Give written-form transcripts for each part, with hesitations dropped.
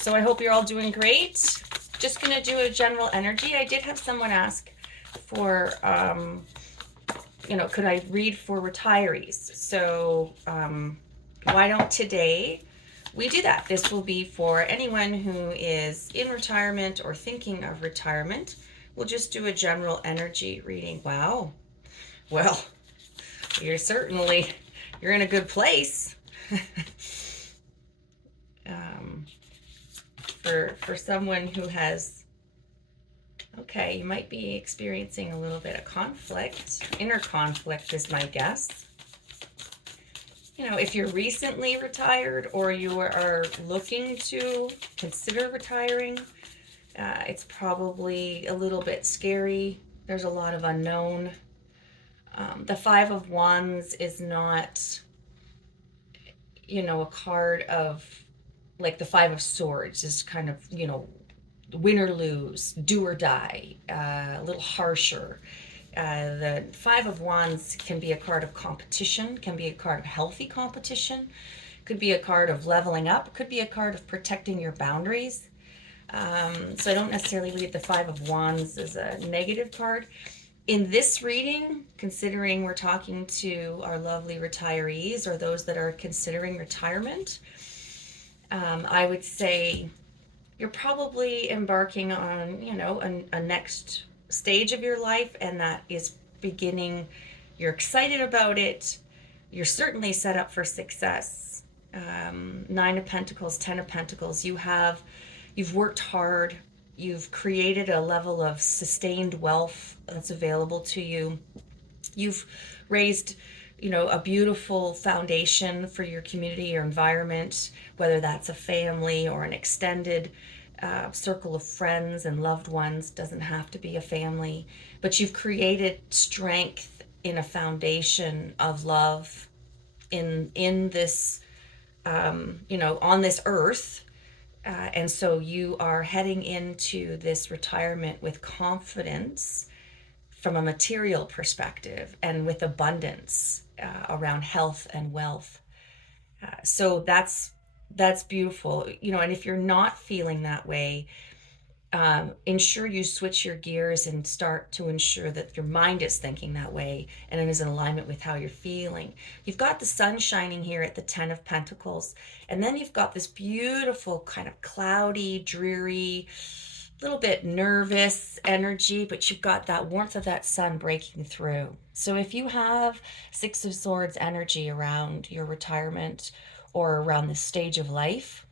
So I hope you're all doing great. Just gonna do a general energy. I did have someone ask for, could I read for retirees? So why don't today we do that? This will be for anyone who is in retirement or thinking of retirement. We'll just do a general energy reading. Wow. Well, you're in a good place. um, for someone who has, okay, you might be experiencing a little bit of conflict. Inner conflict is my guess. If you're recently retired or you are looking to consider retiring, it's probably a little bit scary. There's a lot of unknown. The Five of Wands is not, a card of, like the Five of Swords is kind of, win or lose, do or die, a little harsher. The Five of Wands can be a card of competition, can be a card of healthy competition, could be a card of leveling up, could be a card of protecting your boundaries. So I don't necessarily read the Five of Wands as a negative card. In this reading, considering we're talking to our lovely retirees or those that are considering retirement, I would say you're probably embarking on, a next stage of your life, and that is beginning. You're excited about it. You're certainly set up for success. Nine of Pentacles, Ten of Pentacles. You've worked hard. You've created a level of sustained wealth that's available to you. You've raised, a beautiful foundation for your community or environment, whether that's a family or an extended circle of friends and loved ones. Doesn't have to be a family, but you've created strength in a foundation of love in this, on this earth. And so you are heading into this retirement with confidence from a material perspective and with abundance around health and wealth. So that's beautiful, and if you're not feeling that way, ensure you switch your gears and start to ensure that your mind is thinking that way and it is in alignment with how you're feeling. You've got the sun shining here at the Ten of Pentacles, and then you've got this beautiful kind of cloudy, dreary, little bit nervous energy, but you've got that warmth of that sun breaking through. So if you have Six of Swords energy around your retirement or around this stage of life,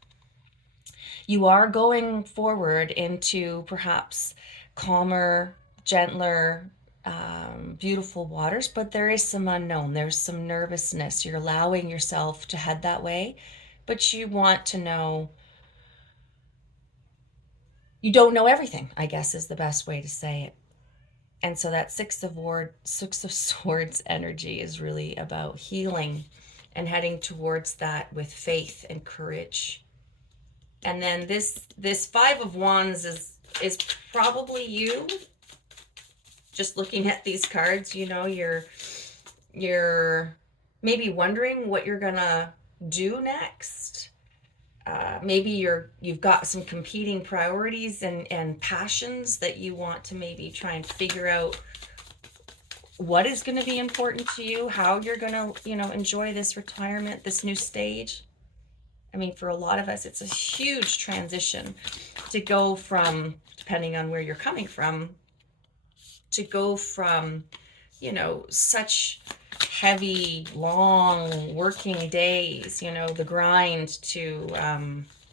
you are going forward into perhaps calmer, gentler, beautiful waters, but there is some unknown. There's some nervousness. You're allowing yourself to head that way, but you want to know. You don't know everything, I guess is the best way to say it. And so that Six of Swords energy is really about healing and heading towards that with faith and courage. And then this Five of Wands is probably you. Just looking at these cards, you're maybe wondering what you're gonna do next. Maybe you've got some competing priorities and passions that you want to maybe try and figure out what is going to be important to you, how you're going to, enjoy this retirement, this new stage. I mean, for a lot of us, it's a huge transition to go from, depending on where you're coming from, to go from, such heavy, long working days, the grind, to,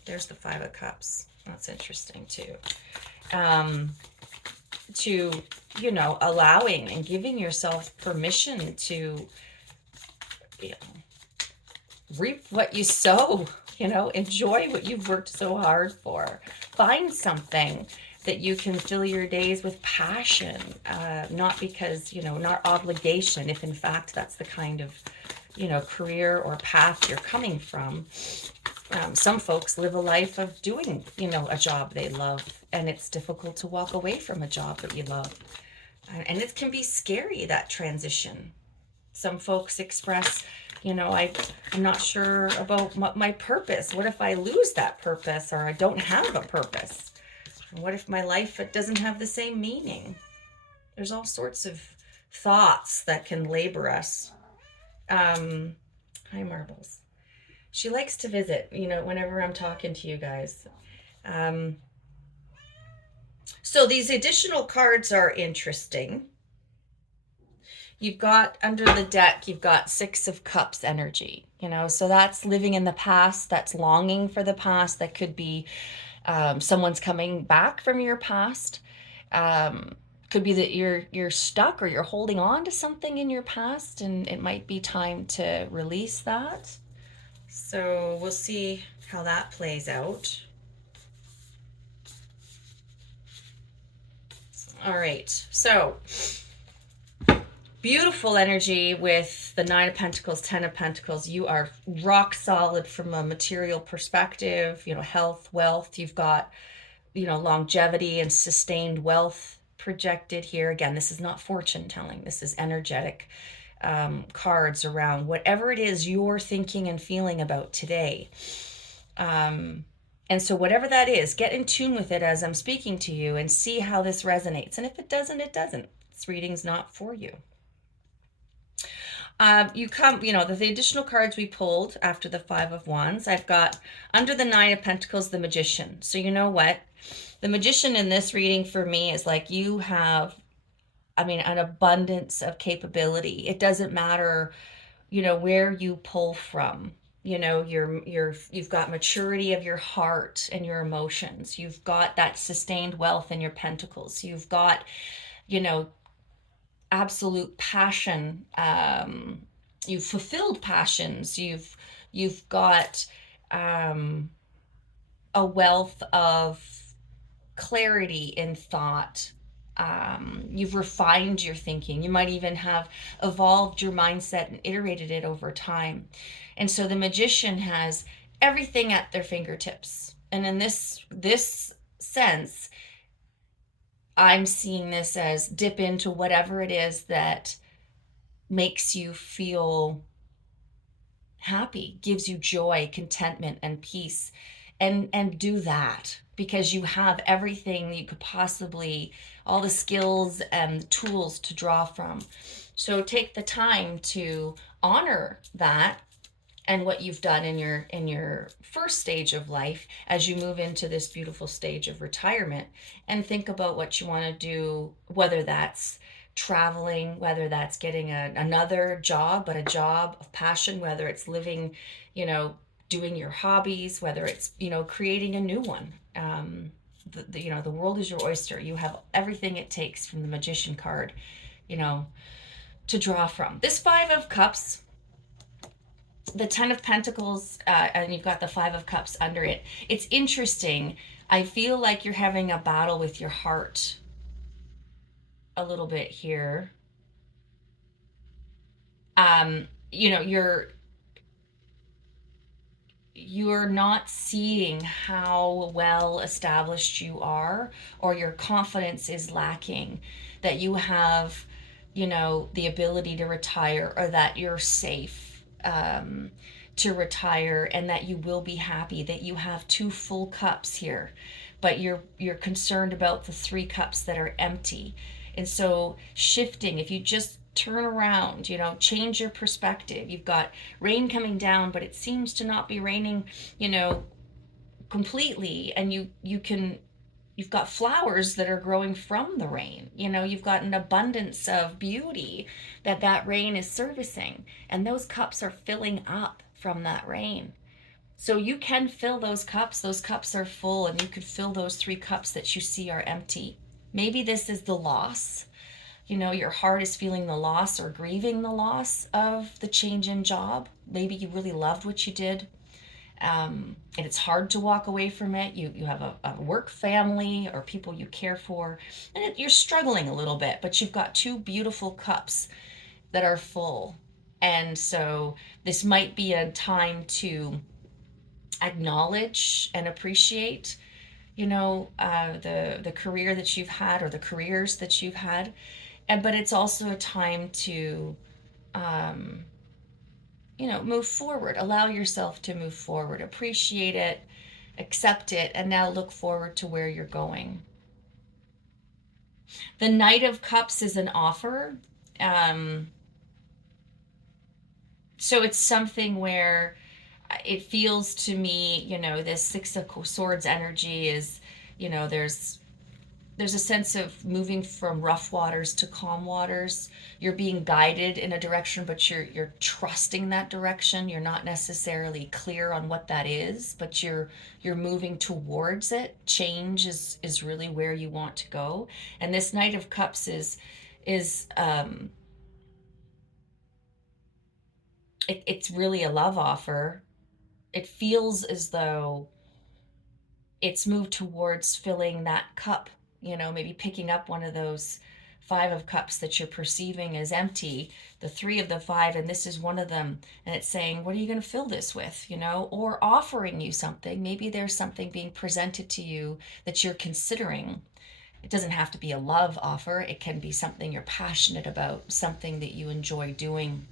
there's the Five of Cups. That's interesting too. To, allowing and giving yourself permission to, reap what you sow, enjoy what you've worked so hard for. Find something that you can fill your days with passion, not because, not obligation, if in fact that's the kind of, career or path you're coming from. Some folks live a life of doing, a job they love, and it's difficult to walk away from a job that you love. And it can be scary, that transition. Some folks express, I'm not sure about my purpose. What if I lose that purpose, or I don't have a purpose? What if my life doesn't have the same meaning? There's all sorts of thoughts that can labor us. Hi, Marbles. She likes to visit, whenever I'm talking to you guys. Um, so these additional cards are interesting. You've got under the deck, you've got Six of Cups energy, so that's living in the past, that's longing for the past. That could be someone's coming back from your past. Could be that you're stuck or you're holding on to something in your past, and it might be time to release that. So we'll see how that plays out. All right, so beautiful energy with the Nine of Pentacles, Ten of Pentacles. You are rock solid from a material perspective, health, wealth. You've got, longevity and sustained wealth projected here. Again, this is not fortune telling. This is energetic cards around whatever it is you're thinking and feeling about today. And so whatever that is, get in tune with it as I'm speaking to you and see how this resonates. And if it doesn't, it doesn't. This reading's not for you. The additional cards we pulled after the Five of Wands, I've got under the Nine of Pentacles, the Magician. So you know what? The Magician in this reading for me is like you have, an abundance of capability. It doesn't matter, where you pull from. You've got maturity of your heart and your emotions. You've got that sustained wealth in your pentacles. You've got, absolute passion. You've fulfilled passions. You've got a wealth of clarity in thought. You've refined your thinking. You might even have evolved your mindset and iterated it over time. And so the Magician has everything at their fingertips. And in this sense, I'm seeing this as dip into whatever it is that makes you feel happy, gives you joy, contentment, and peace. And do that, because you have everything you could possibly, all the skills and tools to draw from. So take the time to honor that and what you've done in your first stage of life as you move into this beautiful stage of retirement, and think about what you want to do, whether that's traveling, whether that's getting another job, but a job of passion, whether it's living, doing your hobbies, whether it's, creating a new one. The world is your oyster. You have everything it takes from the Magician card, to draw from. This Five of Cups, the Ten of Pentacles, and you've got the Five of Cups under it. It's interesting. I feel like you're having a battle with your heart a little bit here. You're not seeing how well established you are, or your confidence is lacking, that you have, the ability to retire, or that you're safe to retire, and that you will be happy, that you have two full cups here, but you're concerned about the three cups that are empty. And so shifting, if you just turn around, change your perspective. You've got rain coming down, but it seems to not be raining, completely. And you've got flowers that are growing from the rain. You've got an abundance of beauty that rain is servicing, and those cups are filling up from that rain. So you can fill those cups. Those cups are full, and you could fill those three cups that you see are empty. Maybe this is the loss. Your heart is feeling the loss or grieving the loss of the change in job. Maybe you really loved what you did, and it's hard to walk away from it. You have a work family or people you care for, and you're struggling a little bit, but you've got two beautiful cups that are full. And so this might be a time to acknowledge and appreciate, the career that you've had, or the careers that you've had. But it's also a time to move forward. Allow yourself to move forward. Appreciate it, accept it, and now look forward to where you're going. The Knight of Cups is an offer. Um, so it's something where it feels to me, this Six of Swords energy is, there's a sense of moving from rough waters to calm waters. You're being guided in a direction, but you're trusting that direction. You're not necessarily clear on what that is, but you're moving towards it. Change is really where you want to go. And this Knight of Cups is it's really a love offer. It feels as though it's moved towards filling that cup, maybe picking up one of those Five of Cups that you're perceiving as empty, the three of the five, and this is one of them. And it's saying, what are you going to fill this with, or offering you something. Maybe there's something being presented to you that you're considering. It doesn't have to be a love offer. It can be something you're passionate about, something that you enjoy doing.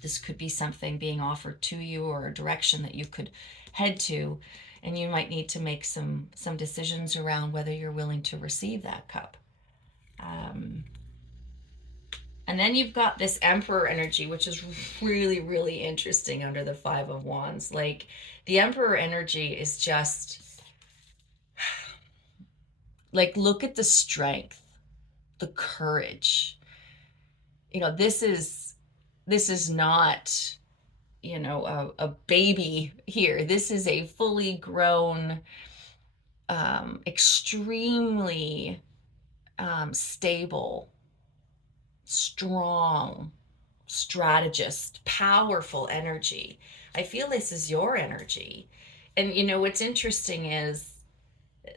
This could be something being offered to you or a direction that you could head to, and you might need to make some decisions around whether you're willing to receive that cup. And then you've got this Emperor energy, which is really, really interesting under the Five of Wands. Like, the Emperor energy is just like, look at the strength, the courage. This is not, a baby here. This is a fully grown, extremely stable, strong, strategist, powerful energy. I feel this is your energy. And what's interesting is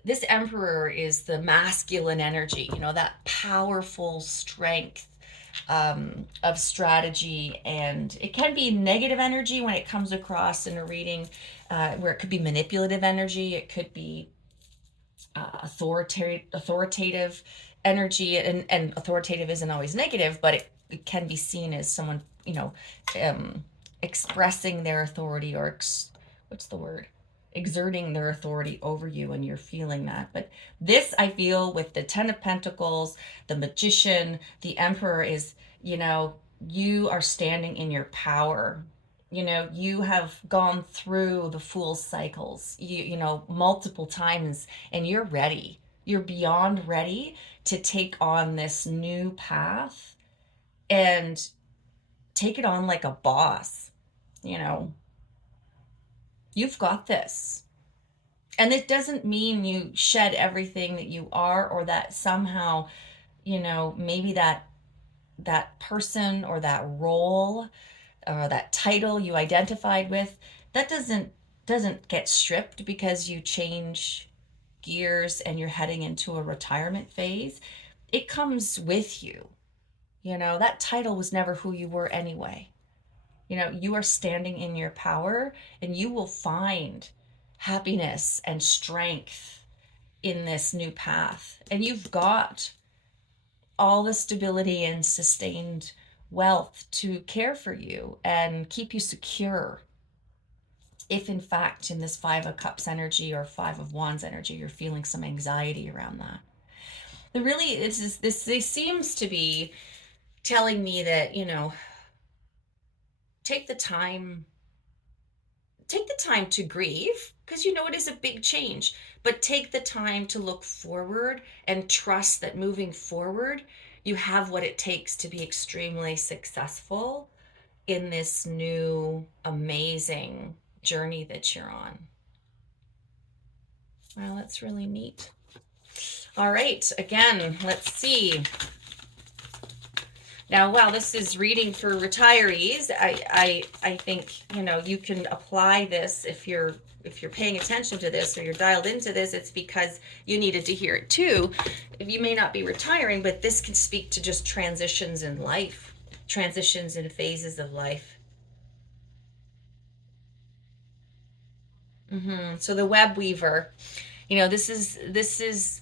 this Emperor is the masculine energy, that powerful strength of strategy. And it can be negative energy when it comes across in a reading, where it could be manipulative energy. It could be authoritative energy, and authoritative isn't always negative, but it can be seen as someone, expressing their authority, or what's the word? Exerting their authority over you, and you're feeling that. But this, I feel, with the Ten of Pentacles, the Magician, the Emperor, is, you are standing in your power. You have gone through the Fool's cycles, multiple times, and you're ready. You're beyond ready to take on this new path and take it on like a boss. You've got this. And it doesn't mean you shed everything that you are, or that somehow, maybe that person or that role or that title you identified with, that doesn't get stripped because you change gears and you're heading into a retirement phase. It comes with you. That title was never who you were anyway. You are standing in your power, and you will find happiness and strength in this new path. And you've got all the stability and sustained wealth to care for you and keep you secure. If in fact in this Five of Cups energy or Five of Wands energy, you're feeling some anxiety around that. But really, this seems to be telling me that, take the time to grieve, because it is a big change, but take the time to look forward and trust that moving forward, you have what it takes to be extremely successful in this new, amazing journey that you're on. Wow, that's really neat. All right, again, let's see. Now, wow, this is reading for retirees. I think, you can apply this if you're paying attention to this or you're dialed into this. It's because you needed to hear it too. You may not be retiring, but this can speak to just transitions in life, transitions in phases of life. So the web weaver, this is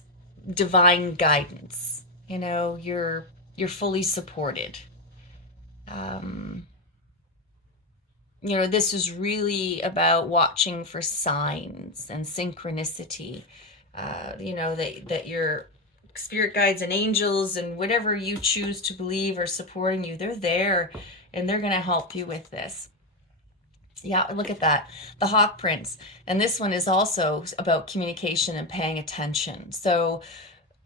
divine guidance. You're fully supported. this is really about watching for signs and synchronicity. That your spirit guides and angels and whatever you choose to believe are supporting you. They're there and they're going to help you with this. Yeah, look at that. The Hawk Prince. And this one is also about communication and paying attention. So,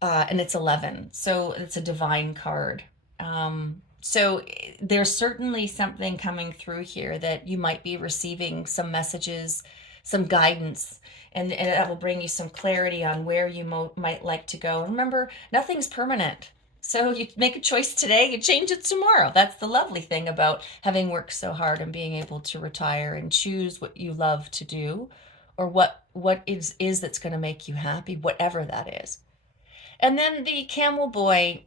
and it's 11. So it's a divine card. So there's certainly something coming through here that you might be receiving some messages, some guidance, and that will bring you some clarity on where you might like to go. Remember, nothing's permanent. So you make a choice today, you change it tomorrow. That's the lovely thing about having worked so hard and being able to retire and choose what you love to do, or what is that's going to make you happy, whatever that is. And then the camel boy,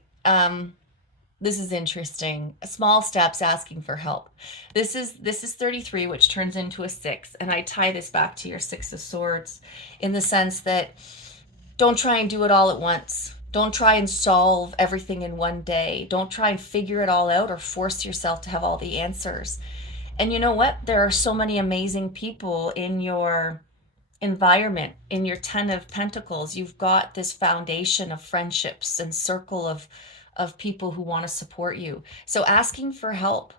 this is interesting. Small steps, asking for help. This is 33, which turns into a 6, and I tie this back to your 6 of Swords in the sense that don't try and do it all at once. Don't try and solve everything in one day. Don't try and figure it all out or force yourself to have all the answers. And you know what? There are so many amazing people in your environment. In your 10 of Pentacles, you've got this foundation of friendships and circle of people who want to support you. So asking for help,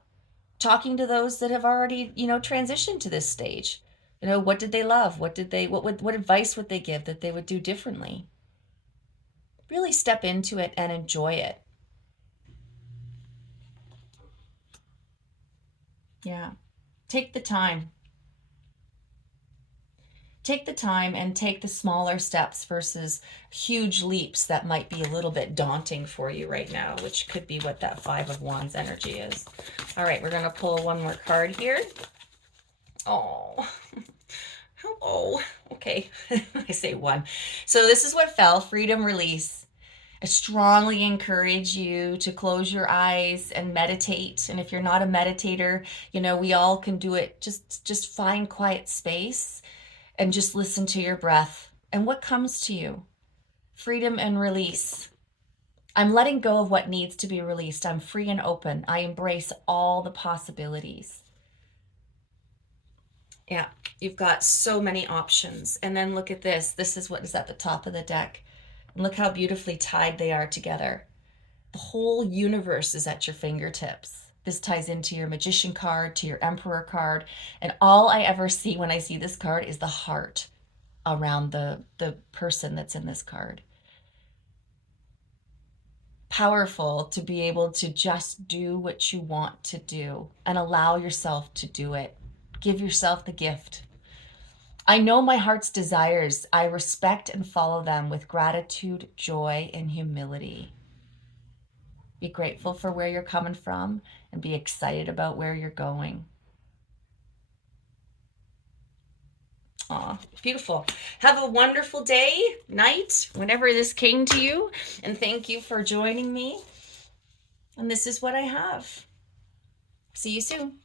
talking to those that have already, transitioned to this stage. What did they love? What advice would they give that they would do differently? Really step into it and enjoy it. Yeah. Take the time. Take the time and take the smaller steps versus huge leaps that might be a little bit daunting for you right now, which could be what that 5 of Wands energy is. All right, we're going to pull one more card here. Oh, hello. Okay, I say one. So this is what fell, freedom, release. I strongly encourage you to close your eyes and meditate. And if you're not a meditator, we all can do it. Just find quiet space and just listen to your breath and what comes to you. Freedom and release. I'm letting go of what needs to be released. I'm free and open. I embrace all the possibilities. Yeah, you've got so many options. And then look at this. This is what is at the top of the deck. And look how beautifully tied they are together. The whole universe is at your fingertips. This ties into your Magician card, to your Emperor card. And all I ever see when I see this card is the heart around the person that's in this card. Powerful to be able to just do what you want to do and allow yourself to do it. Give yourself the gift. I know my heart's desires. I respect and follow them with gratitude, joy, and humility. Be grateful for where you're coming from and be excited about where you're going. Aw, beautiful. Have a wonderful day, night, whenever this came to you. And thank you for joining me. And this is what I have. See you soon.